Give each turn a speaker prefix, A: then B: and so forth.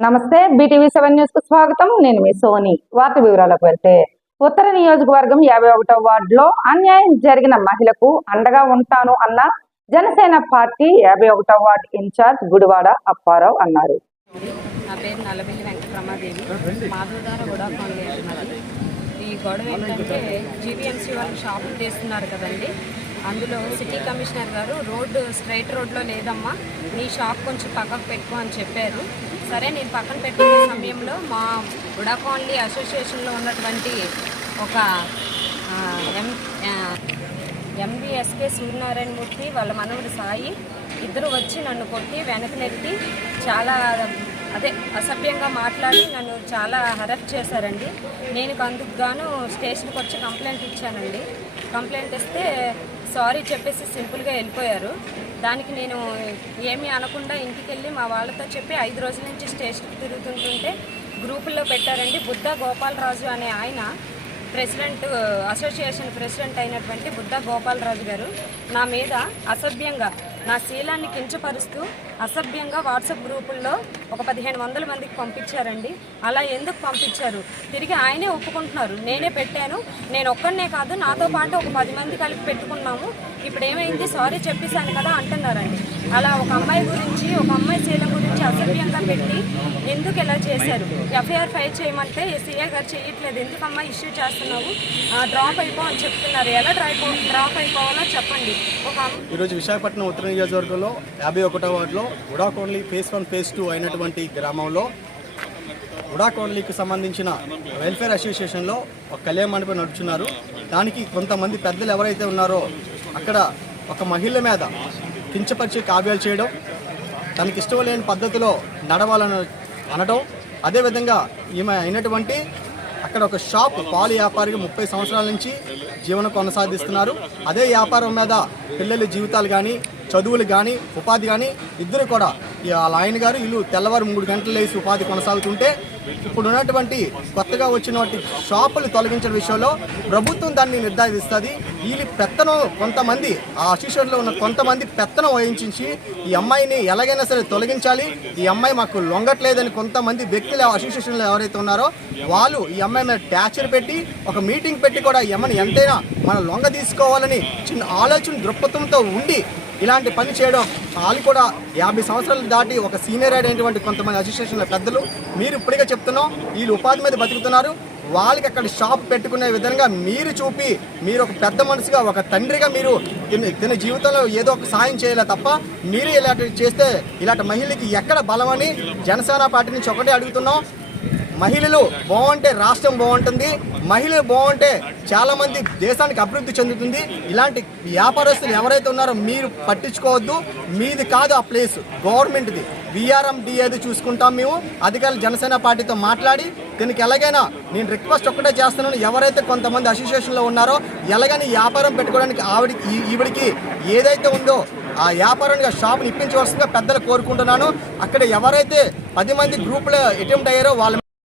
A: నమస్తే BTV seven న్యూస్కు స్వాగతం. నేను మీ సోని. వార్త వివరాలకు వెళ్తే ఉత్తర నియోజకవర్గం యాభై ఒకటో వార్డులో అన్యాయం జరిగిన మహిళకు అండగా ఉంటాను అన్న జనసేన పార్టీ యాభై ఒకటో వార్డు ఇన్ఛార్జ్ గుడివాడ అప్పారావు అన్నారు.
B: నా పేరు నల్లబెల్లి వెంకటరమాదేవి. కూడా ఈ గొడవ ఏంటంటే జీవీఎంసీ వాళ్ళు షాపులు తీస్తున్నారు కదండి. అందులో సిటీ కమిషనర్ గారు రోడ్డు స్ట్రైట్ రోడ్లో లేదమ్మా నీ షాప్ కొంచెం పక్కకు పెట్టుకో అని చెప్పారు. సరే నేను పక్కన పెట్టుకునే సమయంలో మా బుడా అసోసియేషన్లో ఉన్నటువంటి ఒక ఎం ఎంబీఎస్కే సూర్యనారాయణ మూర్తి వాళ్ళ మనవుడు సాయి ఇద్దరు వచ్చి నన్ను కొట్టి వెనక నెట్టి చాలా అదే అసభ్యంగా మాట్లాడి నన్ను చాలా హరప్ చేశారండి. నేను అందుకు గాను స్టేషన్కి వచ్చి కంప్లైంట్ ఇచ్చానండి. కంప్లైంట్ ఇస్తే సారీ చెప్పేసి సింపుల్గా వెళ్ళిపోయారు. దానికి నేను ఏమీ అనకుండా ఇంటికి వెళ్ళి మా వాళ్ళతో చెప్పి ఐదు రోజుల నుంచి స్టేషన్కి తిరుగుతుంటుంటే గ్రూపుల్లో పెట్టారండి. బుద్ధ గోపాలరాజు అనే ఆయన ప్రెసిడెంట్ అసోసియేషన్ ప్రెసిడెంట్ అయినటువంటి బుద్ధ గోపాలరాజు గారు నా మీద అసభ్యంగా నా శీలాన్ని కించపరుస్తూ అసభ్యంగా వాట్సాప్ గ్రూపుల్లో ఒక పదిహేను వందల మందికి పంపించారండి. అలా ఎందుకు పంపించారు? తిరిగి ఆయనే ఒప్పుకుంటున్నారు. నేనే పెట్టాను. నేను ఒక్కడనే కాదు నాతో పాటు ఒక పది మంది కలిపి పెట్టుకున్నాము. ఇప్పుడు ఏమైంది? సారీ చెప్పేశాను కదా అంటున్నారండి. అలా ఒక అమ్మాయి గురించి ఒక అమ్మాయి శీలం గురించి అసభ్యంగా పెట్టి. ఎందుకు ఇలా చేశారు? ఎఫ్ఐఆర్ ఫైల్ చేయమంటే సీఏ గారు చేయట్లేదు. ఎందుకమ్మా ఇష్యూ చేస్తున్నావు? డ్రాప్ అయిపో అని చెప్తున్నారు. ఎలా డ్రాప్ డ్రాప్ అయిపోవాలో చెప్పండి. ఒక
C: ఈరోజు విశాఖపట్నం ఉత్తర నియోజకవర్గంలో యాభై ఒకటో వార్డులో ఉడా ఫేస్ వన్ ఫేస్ టూ అయినటువంటి గ్రామంలో ఉడాకోన్లీకి సంబంధించిన వెల్ఫేర్ అసోసియేషన్లో ఒక కళ్యాణ మండపం నడుచున్నారు దానికి కొంతమంది పెద్దలు ఎవరైతే ఉన్నారో అక్కడ ఒక మహిళ మీద కించపరిచే కావ్యాలు చేయడం తనకి ఇష్టం లేని పద్ధతిలో నడవాలని అనడం అదేవిధంగా ఈమె అయినటువంటి అక్కడ ఒక షాప్ పాలు వ్యాపారికి ముప్పై సంవత్సరాల నుంచి జీవనం కొనసాగిస్తున్నారు. అదే వ్యాపారం మీద పిల్లల జీవితాలు కానీ చదువులు కానీ ఉపాధి కానీ ఇద్దరు కూడా ఈ వాళ్ళ ఆయన గారు ఇల్లు తెల్లవారు మూడు గంటలు వేసి ఉపాధి కొనసాగుతుంటే ఇప్పుడు ఉన్నటువంటి కొత్తగా వచ్చినటువంటి షాపులు తొలగించిన విషయంలో ప్రభుత్వం దాన్ని నిర్ధారిస్తుంది. వీళ్ళు పెత్తనం కొంతమంది ఆ అసోసియేషన్లో ఉన్న కొంతమంది పెత్తనం వహించి ఈ అమ్మాయిని ఎలాగైనా సరే తొలగించాలి. ఈ అమ్మాయి మాకు లొంగట్లేదని కొంతమంది వ్యక్తులు ఆ అసోసియేషన్లో ఎవరైతే ఉన్నారో వాళ్ళు ఈ అమ్మాయి మీద ట్యాచర్ పెట్టి ఒక మీటింగ్ పెట్టి కూడా ఈ ఎంతైనా మనం లొంగ తీసుకోవాలని చిన్న ఆలోచన దృక్పథంతో ఉండి ఇలాంటి పని చేయడం వాళ్ళు కూడా యాభై సంవత్సరాలు దాటి ఒక సీనియర్ అయినటువంటి కొంతమంది అసోసియేషన్ల పెద్దలు మీరు ఇప్పటికే చెప్తున్నాం వీళ్ళు ఉపాధి మీద బతుకుతున్నారు. వాళ్ళకి అక్కడ షాప్ పెట్టుకునే విధంగా మీరు చూపి మీరు ఒక పెద్ద మనసుగా ఒక తండ్రిగా మీరు తన జీవితంలో ఏదో ఒక సాయం చేయలే తప్ప మీరు ఇలాంటి చేస్తే ఇలాంటి మహిళకి ఎక్కడ బలమని జనసేన పార్టీ నుంచి ఒకటే అడుగుతున్నాం. మహిళలు బాగుంటే రాష్ట్రం బాగుంటుంది. మహిళలు బాగుంటే చాలామంది దేశానికి అభివృద్ధి చెందుతుంది. ఇలాంటి వ్యాపారస్తులు ఎవరైతే ఉన్నారో మీరు పట్టించుకోవద్దు. మీది కాదు ఆ ప్లేస్ గవర్నమెంట్ది. విఆర్ఎం డిఏది చూసుకుంటాం మేము. అధికారులు జనసేన పార్టీతో మాట్లాడి దీనికి ఎలాగైనా నేను రిక్వెస్ట్ ఒక్కటే చేస్తున్నాను. ఎవరైతే కొంతమంది అసోసియేషన్లో ఉన్నారో ఎలాగైనా వ్యాపారం పెట్టుకోవడానికి ఆవిడ ఈవిడికి ఏదైతే ఉందో ఆ వ్యాపారానికి ఆ షాప్ని ఇప్పించవలసిందిగా పెద్దలు కోరుకుంటున్నాను. అక్కడ ఎవరైతే పది మంది గ్రూప్లో అటెంప్ట్ అయ్యారో వాళ్ళ